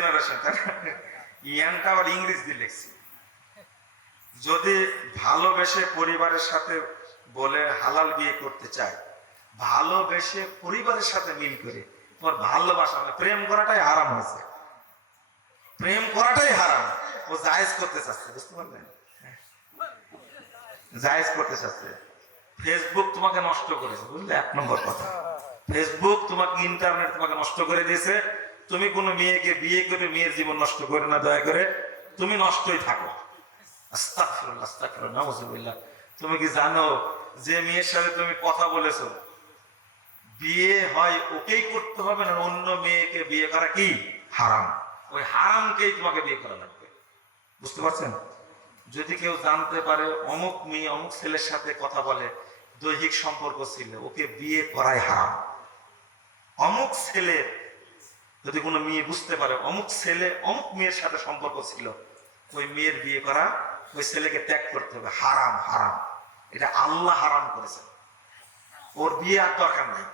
Generation ইয়াংটা আবার ইংরেজি দিয়ে লিখছি। যদি ভালোবেসে পরিবারের সাথে বলে হালাল বিয়ে করতে চায়, ভালোবেসে পরিবারের সাথে মিল করে তোমার ভালোবাসা না প্রেম করাটাই হারাম হয়েছে। প্রেম করাটাই হারাম। ও জায়েজ করতে চাচ্ছে, বুঝতে পারলেন? জায়েজ করতে চাচ্ছে। ফেসবুক তোমাকে নষ্ট করেছে, বুঝলে? এক নম্বর কথা। ফেসবুক তোমাকে ইন্টারনেট তোমাকে নষ্ট করে দিয়েছে। তুমি কোনো মেয়েকে বিয়ে করে মেয়ের জীবন নষ্ট করে না, দয়া করে। তুমি নষ্টই থাকো। তুমি কি জানো যে মেয়ের সাথে তুমি কথা বলেছ? বিয়ে হয় ওকেই করতে হবে না, অন্য মেয়েকে বিয়ে করা কি? হারাম। ওই হারামকেই তোমাকে বিয়ে করা লাগবে। বুঝতে পারছেন? যদি কেউ জানতে পারে, অমুক মেয়ে অমুক ছেলের সাথে কথা বলে, দৈহিক সম্পর্ক ছিল, ওকে বিয়ে করাই হারাম। অমুক ছেলে যদি কোনো মেয়ে বুঝতে পারে, অমুক ছেলে, অমুক মেয়ের সাথে সম্পর্ক ছিল, ওই মেয়ের বিয়ে করা, ওই ছেলেকে ত্যাগ করতে হবে। হারাম হারাম। এটা আল্লাহ হারাম করেছে ওর বিয়ে আর দরকার নাই।